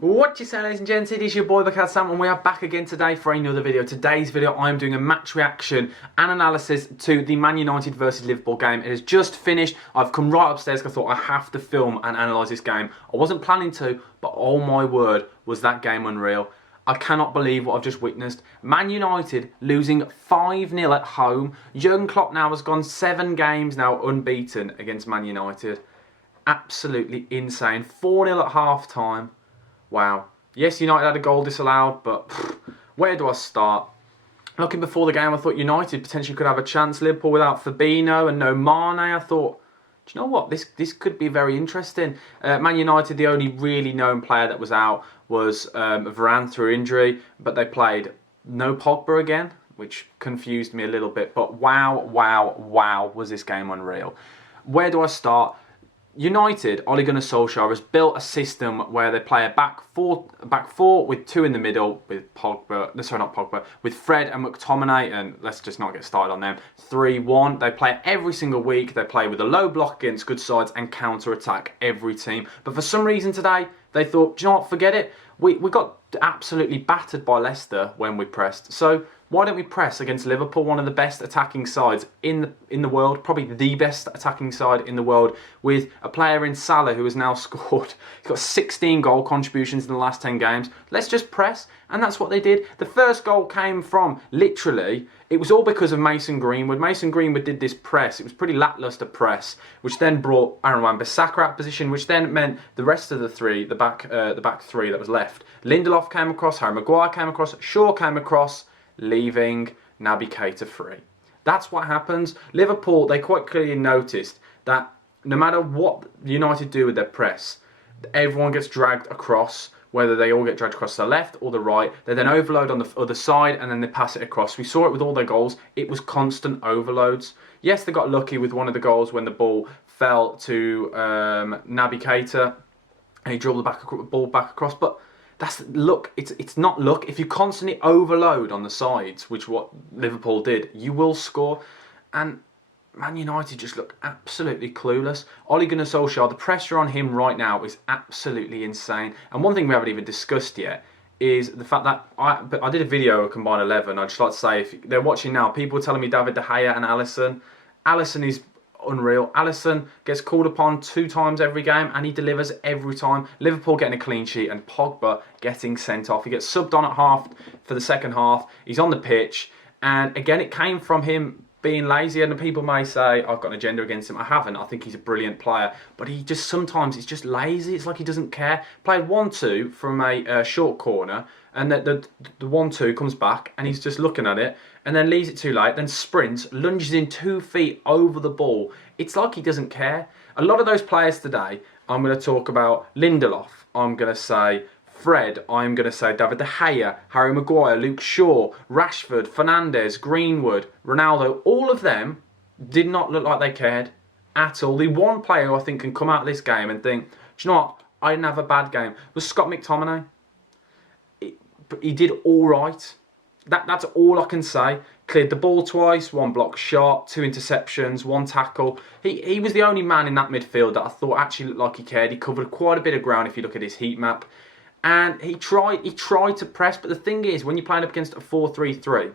What you say, ladies and gents, it is your boy Bacad Sam and we are back again today for another video. Today's video I'm doing a match reaction and analysis to the Man United versus Liverpool game. It has just finished. I've come right upstairs because I thought I have to film and analyse this game. I wasn't planning to, but oh my word, was that game unreal. I cannot believe what I've just witnessed. Man United losing 5-0 at home. Jurgen Klopp now has gone 7 games now unbeaten against Man United. Absolutely insane. 4-0 at half time. Wow. Yes, United had a goal disallowed, but where do I start? Looking before the game, I thought United potentially could have a chance. Liverpool without Fabinho and no Mane. I thought, do you know what? This could be very interesting. Man United, the only really known player that was out was Varane through injury, but they played no Pogba again, which confused me a little bit. But wow, was this game unreal. Where do I start? United, Ole Gunnar Solskjaer has built a system where they play a back four with 2 in the middle with Pogba, sorry not Pogba, with Fred and McTominay, and let's just not get started on them. 3-1, they play every single week, they play with a low block against good sides and counter-attack every team. But for some reason today, they thought, do you know what, forget it. We got absolutely battered by Leicester when we pressed. So why don't we press against Liverpool, one of the best attacking sides in the world, probably the best attacking side in the world, with a player in Salah who has now scored. He's got 16 goal contributions in the last 10 games. Let's just press, and that's what they did. The first goal came from, literally, it was all because of Mason Greenwood. Mason Greenwood did this press. It was pretty lacklustre press, which then brought Aaron Wan-Bissaka out of position, which then meant the rest of the back three that was left. Lindelof came across, Harry Maguire came across, Shaw came across, leaving Naby Keita free. That's what happens. Liverpool, they quite clearly noticed that no matter what United do with their press, everyone gets dragged across, whether they all get dragged across the left or the right. They then overload on the other side and then they pass it across. We saw it with all their goals. It was constant overloads. Yes, they got lucky with one of the goals when the ball fell to Naby Keita and he dribbled the ball back across, but that's luck. It's not luck. If you constantly overload on the sides, which what Liverpool did, you will score. And Man United just look absolutely clueless. Ole Gunnar Solskjaer, the pressure on him right now is absolutely insane. And one thing we haven't even discussed yet is the fact that I did a video of Combined 11. I'd just like to say, if they're watching now, people are telling me David De Gea and Alisson is unreal. Alisson gets called upon 2 times every game and he delivers every time. Liverpool getting a clean sheet and Pogba getting sent off. He gets subbed on at half for the second half. He's on the pitch, and again it came from him being lazy. And the people may say I've got an agenda against him. I haven't. I think he's a brilliant player, but he just sometimes he's just lazy. It's like he doesn't care. Played 1-2 from a short corner, and the 1-2 comes back and he's just looking at it and then leaves it too late, then sprints, lunges in 2 feet over the ball. It's like he doesn't care. A lot of those players today, I'm going to talk about Lindelof, I'm going to say Fred, I'm going to say David De Gea, Harry Maguire, Luke Shaw, Rashford, Fernandes, Greenwood, Ronaldo. All of them did not look like they cared at all. The one player who I think can come out of this game and think, do you know what, I didn't have a bad game, was Scott McTominay. He did all right. That's all I can say. Cleared the ball twice, 1 block shot, 2 interceptions, 1 tackle. He was the only man in that midfield that I thought actually looked like he cared. He covered quite a bit of ground if you look at his heat map. And he tried to press, but the thing is, when you're playing up against a 4-3-3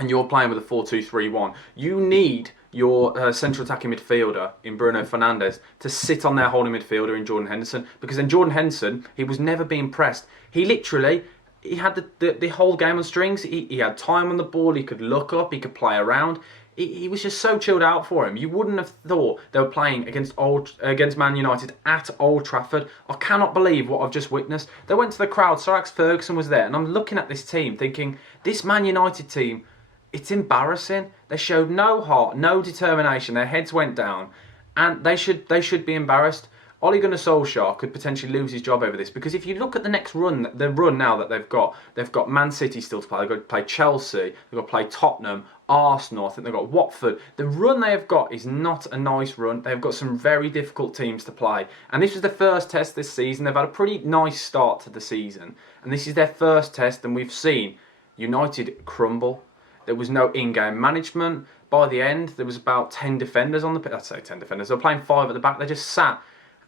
and you're playing with a 4-2-3-1, you need your central attacking midfielder in Bruno Fernandes to sit on their holding midfielder in Jordan Henderson, because then Jordan Henderson, he was never being pressed. He literally, he had the whole game on strings. He had time on the ball. He could look up. He could play around. He was just so chilled out for him. You wouldn't have thought they were playing against Man United at Old Trafford. I cannot believe what I've just witnessed. They went to the crowd. Sir Alex Ferguson was there, and I'm looking at this team thinking, this Man United team, it's embarrassing. They showed no heart, no determination. Their heads went down, and they should be embarrassed. Ole Gunnar Solskjaer could potentially lose his job over this, because if you look at the next run, the run now that they've got Man City still to play, they've got to play Chelsea, they've got to play Tottenham, Arsenal, I think they've got Watford. The run they have got is not a nice run. They've got some very difficult teams to play. And this was the first test this season. They've had a pretty nice start to the season. And this is their first test, and we've seen United crumble. There was no in-game management. By the end, there was about 10 defenders on the pitch. I'd say 10 defenders. They were playing 5 at the back. They just sat.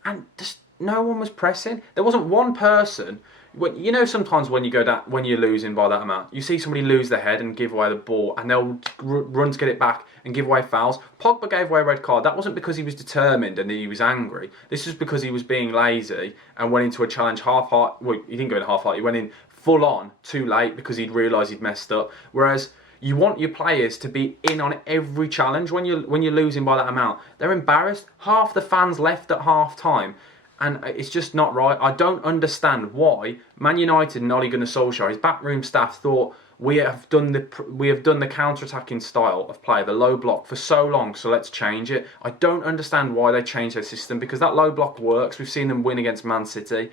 And just no one was pressing. There wasn't one person. You know, sometimes when you go down, when you're losing by that amount, you see somebody lose their head and give away the ball, and they'll run to get it back and give away fouls. Pogba gave away a red card. That wasn't because he was determined and he was angry. This was because he was being lazy and went into a challenge half-heart. Well, he didn't go in half-heart. He went in full on too late because he'd realised he'd messed up. Whereas you want your players to be in on every challenge when you're losing by that amount. They're embarrassed. Half the fans left at half-time. And it's just not right. I don't understand why Man United and Ole Gunnar Solskjaer, his backroom staff, thought we have done the counter-attacking style of play, the low block, for so long, so let's change it. I don't understand why they changed their system, because that low block works. We've seen them win against Man City.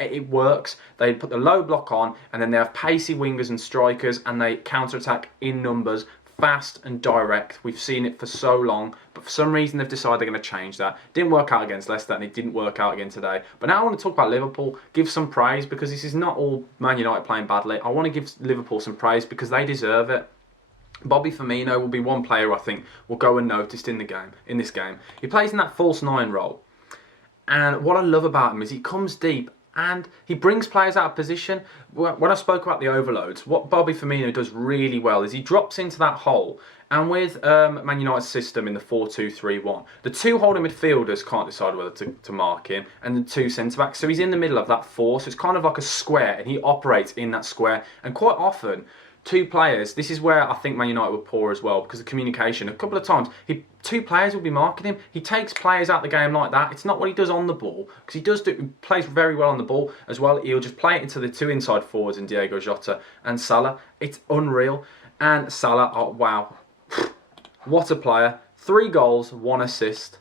It works. They put the low block on, and then they have pacey wingers and strikers, and they counter-attack in numbers, fast and direct. We've seen it for so long, but for some reason they've decided they're going to change that. Didn't work out against Leicester, and it didn't work out again today. But now I want to talk about Liverpool, give some praise, because this is not all Man United playing badly. I want to give Liverpool some praise because they deserve it. Bobby Firmino will be one player I think will go unnoticed in this game. He plays in that false nine role, and what I love about him is he comes deep and he brings players out of position. When I spoke about the overloads, what Bobby Firmino does really well is he drops into that hole, and with Man United's system in the 4-2-3-1, the two holding midfielders can't decide whether to mark him, and the two centre-backs, so he's in the middle of that four, so it's kind of like a square, and he operates in that square, and quite often, two players, this is where I think Man United were poor as well, because of communication. A couple of times, two players will be marking him. He takes players out of the game like that. It's not what he does on the ball, because he plays very well on the ball as well. He'll just play it into the two inside forwards in Diego Jota and Salah. It's unreal. And Salah, oh, wow. What a player. 3 goals, 1 assist.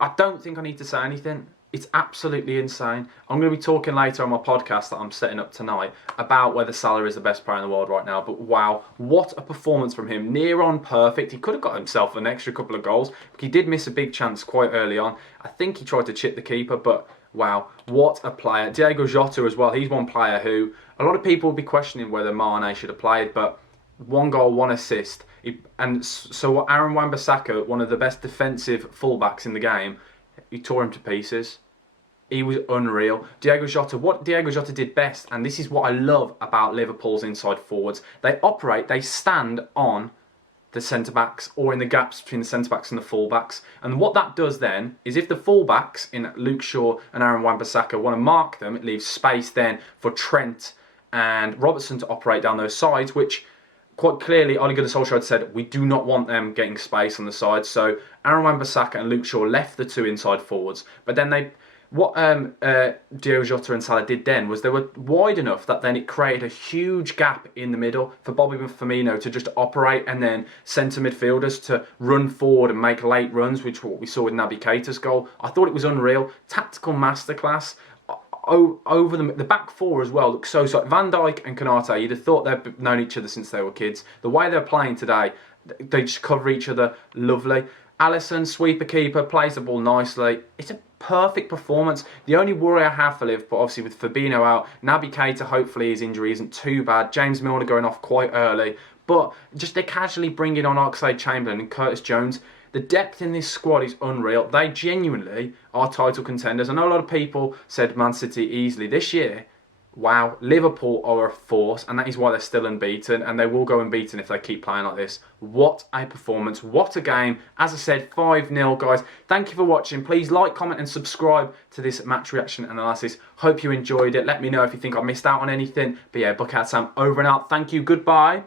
I don't think I need to say anything. It's absolutely insane. I'm going to be talking later on my podcast that I'm setting up tonight about whether Salah is the best player in the world right now. But wow, what a performance from him. Near on perfect. He could have got himself an extra couple of goals. He did miss a big chance quite early on. I think he tried to chip the keeper, but wow, what a player. Diego Jota as well. He's one player who a lot of people will be questioning whether Mane should have played, but 1 goal, 1 assist. And so Aaron Wan-Bissaka, one of the best defensive fullbacks in the game, he tore him to pieces. He was unreal. What Diego Jota did best, and this is what I love about Liverpool's inside forwards, they stand on the centre-backs or in the gaps between the centre-backs and the full-backs. And what that does then is if the full-backs in Luke Shaw and Aaron Wan-Bissaka want to mark them, it leaves space then for Trent and Robertson to operate down those sides, which quite clearly, Ole Gunnar Solskjaer had said, we do not want them getting space on the side. So Aaron Wan-Bissaka and Luke Shaw left the two inside forwards. But then what Diego Jota and Salah did then was they were wide enough that then it created a huge gap in the middle for Bobby Firmino to just operate, and then centre midfielders to run forward and make late runs, which what we saw with Naby Keita's goal. I thought it was unreal. Tactical masterclass. Over the back four as well looks so Van Dijk and Konate, you'd have thought they've known each other since they were kids. The way they're playing today, they just cover each other lovely. Alisson, sweeper keeper, plays the ball nicely. It's a perfect performance. The only worry I have for Liverpool, obviously with Fabinho out, Naby Keita, hopefully his injury isn't too bad. James Milner going off quite early. But just they're casually bringing on Oxlade-Chamberlain and Curtis Jones. The depth in this squad is unreal. They genuinely are title contenders. I know a lot of people said Man City easily this year. Wow, Liverpool are a force, and that is why they're still unbeaten, and they will go unbeaten if they keep playing like this. What a performance, what a game. As I said, 5-0, guys. Thank you for watching. Please like, comment, and subscribe to this match reaction analysis. Hope you enjoyed it. Let me know if you think I missed out on anything. But yeah, Bucket Sam over and out. Thank you, goodbye.